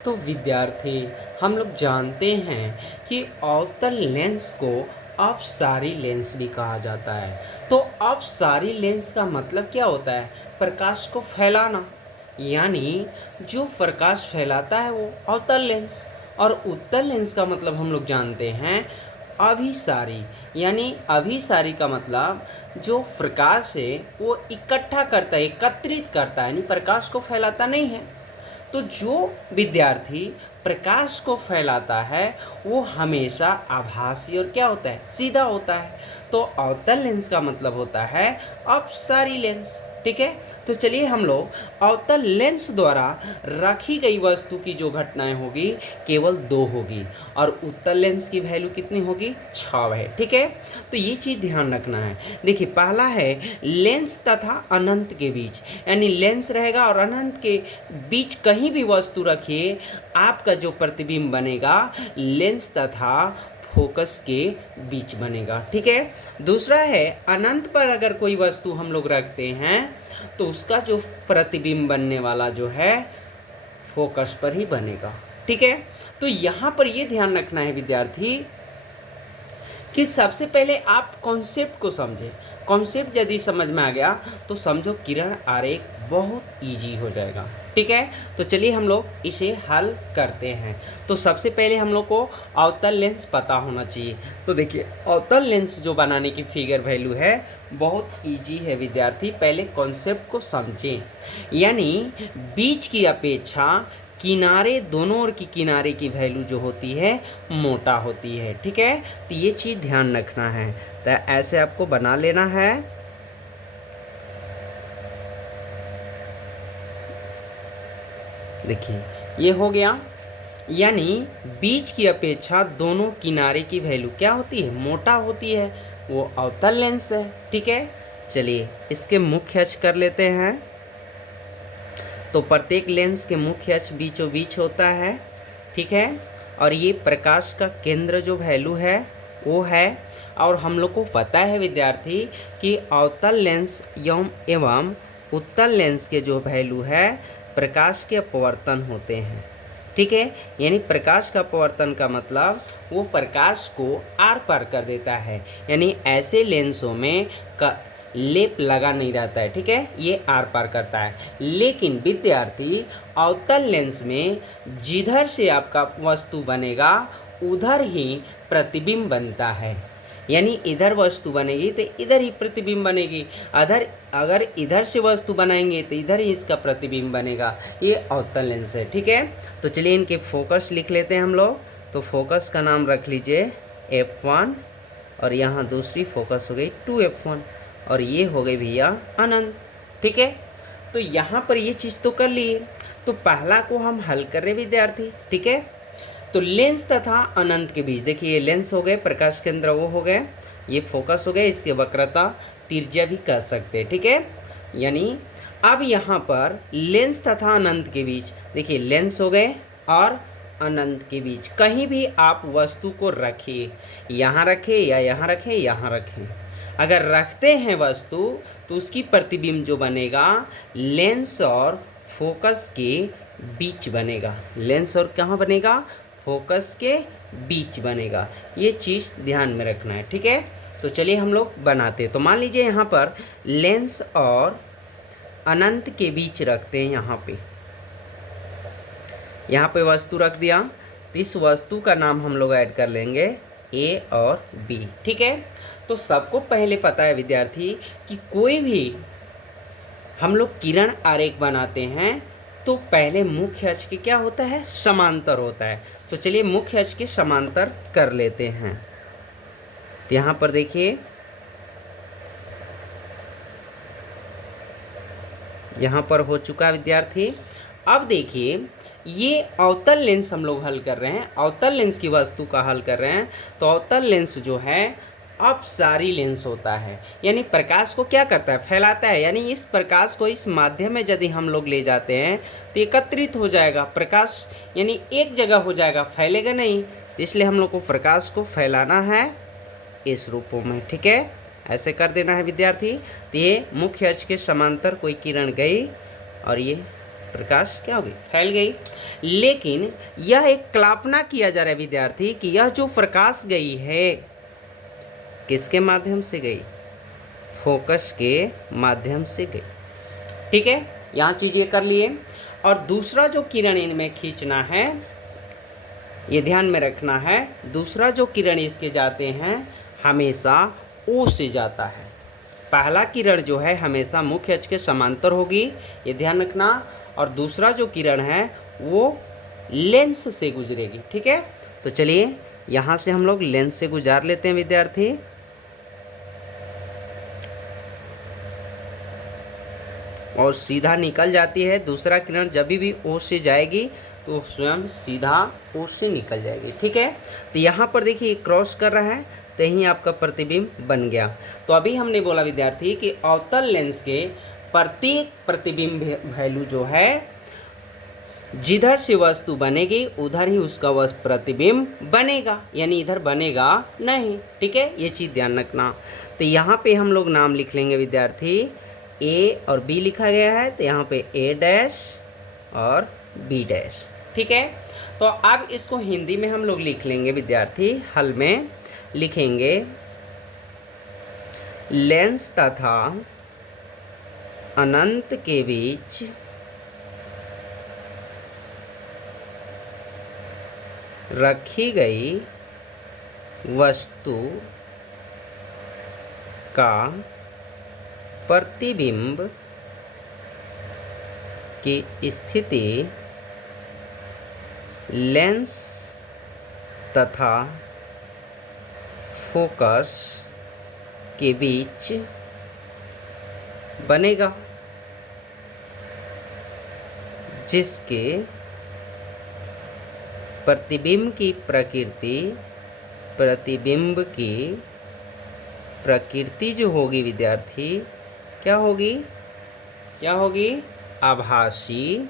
तो विद्यार्थी, हम लोग जानते हैं कि अवतल लेंस को अपसारी लेंस भी कहा जाता है। तो अपसारी लेंस का मतलब क्या होता है? प्रकाश को फैलाना। यानी जो प्रकाश फैलाता है वो अवतल लेंस। और उत्तल लेंस का मतलब हम लोग जानते हैं अभिसारी। यानी अभिसारी का मतलब जो प्रकाश है वो इकट्ठा करता है, एकत्रित करता है, यानी प्रकाश को फैलाता नहीं है। तो जो विद्यार्थी प्रकाश को फैलाता है वो हमेशा आभासी और क्या होता है, सीधा होता है। तो अवतल लेंस का मतलब होता है अपसारी लेंस। ठीक है, तो चलिए हम लोग अवतल लेंस द्वारा रखी गई वस्तु की जो घटनाएं होगी केवल 2 होगी और उत्तल लेंस की वैल्यू कितनी होगी, 6 है। ठीक है, तो ये चीज़ ध्यान रखना है। देखिए, पहला है लेंस तथा अनंत के बीच, यानी लेंस रहेगा और अनंत के बीच कहीं भी वस्तु रखिए, आपका जो प्रतिबिंब बनेगा लेंस तथा फोकस के बीच बनेगा। ठीक है, दूसरा है अनंत पर अगर कोई वस्तु हम लोग रखते हैं तो उसका जो प्रतिबिंब बनने वाला जो है फोकस पर ही बनेगा। ठीक है, तो यहाँ पर ये ध्यान रखना है विद्यार्थी कि सबसे पहले आप कॉन्सेप्ट को समझें। कॉन्सेप्ट यदि समझ में आ गया तो समझो किरण आरेख बहुत इजी हो जाएगा। ठीक है, तो चलिए हम लोग इसे हल करते हैं। तो सबसे पहले हम लोग को अवतल लेंस पता होना चाहिए। तो देखिए, अवतल लेंस जो बनाने की फिगर वैल्यू है बहुत इजी है विद्यार्थी, पहले कॉन्सेप्ट को समझें। यानी बीच की अपेक्षा किनारे, दोनों ओर की किनारे की वैल्यू जो होती है मोटा होती है। ठीक है, तो ये चीज़ ध्यान रखना है। तो ऐसे आपको बना लेना है। देखिए, ये हो गया। यानी बीच की अपेक्षा दोनों किनारे की वैल्यू क्या होती है, मोटा होती है, वो अवतल लेंस है। ठीक है, चलिए इसके मुख्य अक्ष कर लेते हैं। तो प्रत्येक लेंस के मुख्य अक्ष बीचों बीच होता है। ठीक है, और ये प्रकाश का केंद्र जो वैल्यू है वो है। और हम लोग को पता है विद्यार्थी कि अवतल लेंस एवं उत्तल लेंस के जो वैल्यू है प्रकाश के अपवर्तन होते हैं। ठीक है, यानी प्रकाश का अपवर्तन का मतलब वो प्रकाश को आर पार कर देता है, यानी ऐसे लेंसों में लेप लगा नहीं रहता है। ठीक है, ये आर पार करता है। लेकिन विद्यार्थी अवतल लेंस में जिधर से आपका वस्तु बनेगा उधर ही प्रतिबिंब बनता है। यानी इधर वस्तु बनेगी तो इधर ही प्रतिबिंब बनेगी, अगर इधर से वस्तु बनाएंगे तो इधर ही इसका प्रतिबिंब बनेगा। ये अवतल लेंस है। ठीक है, तो चलिए इनके फोकस लिख लेते हैं हम लोग। तो फोकस का नाम रख लीजिए F1 और यहाँ दूसरी फोकस हो गई 2F1 और ये हो गई भैया अनंत। ठीक है, तो यहाँ पर ये चीज़ तो कर लिए। तो पहला को हम हल कर रहे विद्यार्थी। ठीक है, तो लेंस तथा अनंत के बीच, देखिए ये लेंस हो गए, प्रकाश केंद्र वो हो गए, ये फोकस हो गए, इसके वक्रता त्रिज्या भी कह सकते हैं। ठीक है, यानी अब यहाँ पर लेंस तथा अनंत के बीच, देखिए लेंस हो गए और अनंत के बीच कहीं भी आप वस्तु को रखिए, यहाँ रखें या यहाँ रखें, यहाँ रखें। अगर रखते हैं वस्तु तो उसकी प्रतिबिंब जो बनेगा लेंस और फोकस के बीच बनेगा। लेंस और कहाँ बनेगा, फोकस के बीच बनेगा। ये चीज़ ध्यान में रखना है। ठीक है, तो चलिए हम लोग बनाते हैं। तो मान लीजिए यहाँ पर लेंस और अनंत के बीच रखते हैं। यहाँ पे वस्तु रख दिया, तो इस वस्तु का नाम हम लोग ऐड कर लेंगे A और B। ठीक है, तो सबको पहले पता है विद्यार्थी कि कोई भी हम लोग किरण आरेख बनाते हैं तो पहले मुख्य अक्ष के क्या होता है, समांतर होता है। तो चलिए मुख्य अक्ष के समांतर कर लेते हैं। तो यहाँ पर देखिए, यहाँ पर हो चुका है विद्यार्थी। अब देखिए ये अवतल लेंस हम लोग हल कर रहे हैं, अवतल लेंस की वस्तु का हल कर रहे हैं। तो अवतल लेंस जो है अपसारी लेंस होता है, यानी प्रकाश को क्या करता है, फैलाता है। यानी इस प्रकाश को इस माध्यम में यदि हम लोग ले जाते हैं तो एकत्रित हो जाएगा प्रकाश, यानी एक जगह हो जाएगा, फैलेगा नहीं। इसलिए हम लोग को प्रकाश को फैलाना है इस रूपों में। ठीक है, ऐसे कर देना है विद्यार्थी। तो ये मुख्य अक्ष के समांतर कोई किरण गई और ये प्रकाश क्या हो गई, फैल गई। लेकिन यह एक कल्पना किया जा रहा है विद्यार्थी कि यह जो प्रकाश गई है किसके माध्यम से गई, फोकस के माध्यम से गई। ठीक है, यहाँ चीज़ें कर लिए। और दूसरा जो किरण इनमें खींचना है, ये ध्यान में रखना है, दूसरा जो किरण इसके जाते हैं हमेशा ओ से जाता है। पहला किरण जो है हमेशा मुख्य अक्ष के समांतर होगी, ये ध्यान रखना, और दूसरा जो किरण है वो लेंस से गुजरेगी। ठीक है, तो चलिए यहाँ से हम लोग लेंस से गुजार लेते हैं विद्यार्थी। और सीधा निकल जाती है। दूसरा किरण जब भी ओ से जाएगी तो स्वयं सीधा ओ से निकल जाएगी। ठीक है, तो यहाँ पर देखिए क्रॉस कर रहा है, तो यहीं आपका प्रतिबिंब बन गया। तो अभी हमने बोला विद्यार्थी कि अवतल लेंस के प्रत्येक प्रतिबिंब वैल्यू जो है, जिधर से वस्तु बनेगी उधर ही उसका वह प्रतिबिंब बनेगा, यानी इधर बनेगा नहीं। ठीक है, ये चीज़ ध्यान रखना। तो यहाँ पे हम लोग नाम लिख लेंगे विद्यार्थी, ए और बी लिखा गया है, तो यहाँ पे ए डैश और बी डैश। ठीक है, तो अब इसको हिंदी में हम लोग लिख लेंगे विद्यार्थी। हल में लिखेंगे लेंस तथा अनंत के बीच रखी गई वस्तु का प्रतिबिंब की स्थिति लेंस तथा फोकस के बीच बनेगा, जिसके प्रतिबिंब की प्रकृति जो होगी विद्यार्थी, क्या होगी आभासी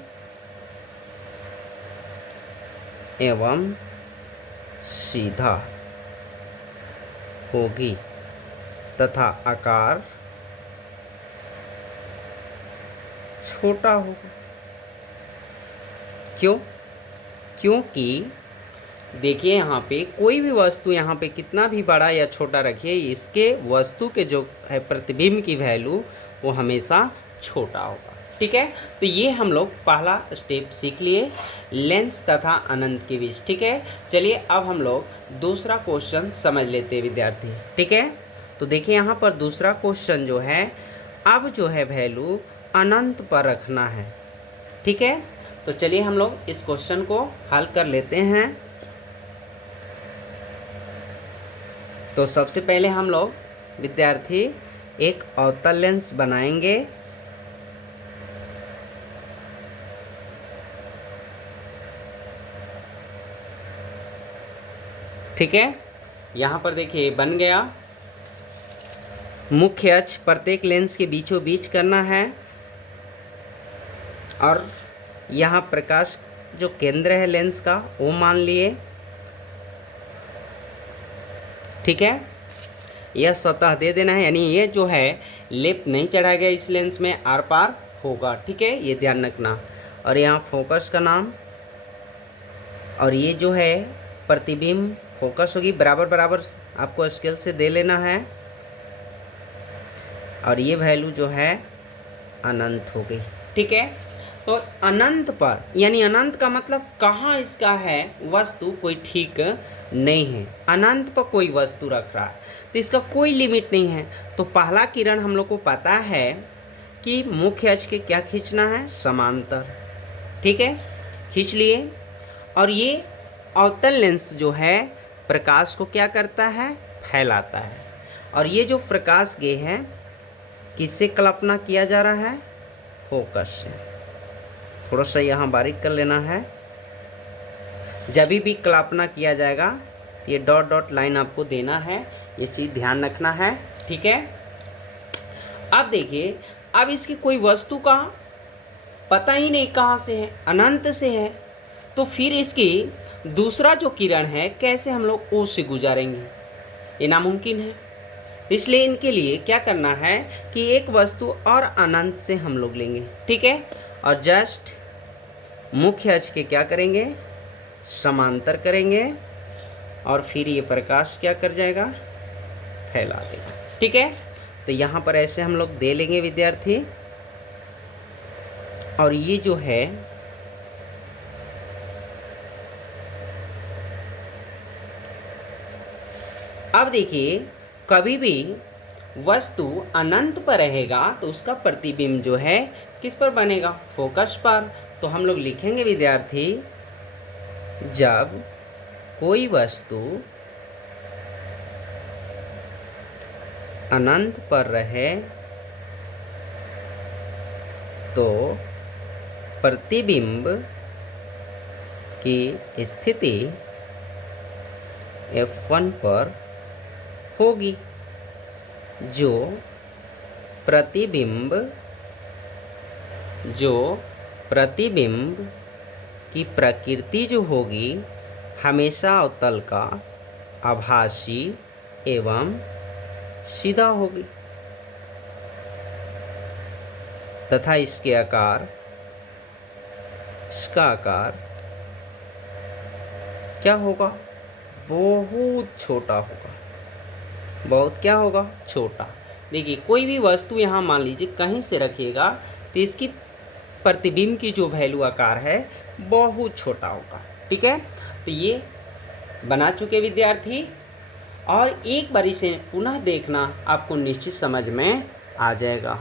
एवं सीधा होगी तथा आकार छोटा होगा। क्योंकि देखिए यहाँ पे कोई भी वस्तु यहाँ पे कितना भी बड़ा या छोटा रखिए, इसके वस्तु के जो है प्रतिबिंब की वैल्यू वो हमेशा छोटा होगा। ठीक है, तो ये हम लोग पहला स्टेप सीख लिए, लेंस तथा अनंत के बीच। ठीक है, चलिए अब हम लोग दूसरा क्वेश्चन समझ लेते हैं विद्यार्थी। ठीक है, तो देखिए यहाँ पर दूसरा क्वेश्चन जो है, अब जो है वैल्यू अनंत पर रखना है। ठीक है, तो चलिए हम लोग इस क्वेश्चन को हल कर लेते हैं। तो सबसे पहले हम लोग विद्यार्थी एक अवतल लेंस बनाएंगे। ठीक है, यहाँ पर देखिए बन गया। मुख्य अक्ष प्रत्येक लेंस के बीचों बीच करना है, और यहाँ प्रकाश जो केंद्र है लेंस का वो मान लिए। ठीक है, यह सतह दे देना है, यानी ये जो है लेप नहीं चढ़ा गया इस लेंस में, आर पार होगा। ठीक है, ये ध्यान रखना। और यहाँ फोकस का नाम, और ये जो है प्रतिबिंब फोकस होगी, बराबर बराबर आपको स्केल से दे लेना है। और ये वैल्यू जो है अनंत हो गई। ठीक है, तो अनंत पर, यानी अनंत का मतलब कहाँ इसका है वस्तु कोई ठीक नहीं है। अनंत पर कोई वस्तु रख रहा है तो इसका कोई लिमिट नहीं है। तो पहला किरण हम लोग को पता है कि मुख्य अक्ष के क्या खींचना है, समांतर। ठीक है, खींच लिए। और ये अवतल लेंस जो है प्रकाश को क्या करता है, फैलाता है। और ये जो प्रकाश गे है किससे कल्पना किया जा रहा है, फोकस से। थोड़ा सा यहाँ बारीक कर लेना है। जब भी कल्पना किया जाएगा तो ये डॉट डॉट लाइन आपको देना है, ये चीज़ ध्यान रखना है। ठीक है, अब देखिए, अब इसकी कोई वस्तु का पता ही नहीं कहाँ से है, अनंत से है, तो फिर इसकी दूसरा जो किरण है कैसे हम लोग ओ से गुजारेंगे, ये नामुमकिन है। इसलिए इनके लिए क्या करना है कि एक वस्तु और अनंत से हम लोग लेंगे। ठीक है, और जस्ट मुख्य अक्ष के क्या करेंगे, समांतर करेंगे और फिर ये प्रकाश क्या कर जाएगा, फैला देगा। ठीक है, तो यहाँ पर ऐसे हम लोग दे लेंगे विद्यार्थी, और ये जो है अब देखिए, कभी भी वस्तु अनंत पर रहेगा तो उसका प्रतिबिंब जो है किस पर बनेगा, फोकस पर। तो हम लोग लिखेंगे विद्यार्थी, जब कोई वस्तु अनंत पर रहे तो प्रतिबिंब की स्थिति F1 पर होगी। जो प्रतिबिंब की प्रकृति जो होगी हमेशा अवतल का आभासी एवं सीधा होगी तथा इसका आकार क्या होगा, बहुत छोटा होगा, बहुत क्या होगा, छोटा। देखिए, कोई भी वस्तु यहाँ मान लीजिए कहीं से रखिएगा तो इसकी प्रतिबिंब की जो वैल्यू आकार है बहुत छोटा होगा। ठीक है, तो ये बना चुके विद्यार्थी, और एक बार इसे पुनः देखना आपको निश्चित समझ में आ जाएगा।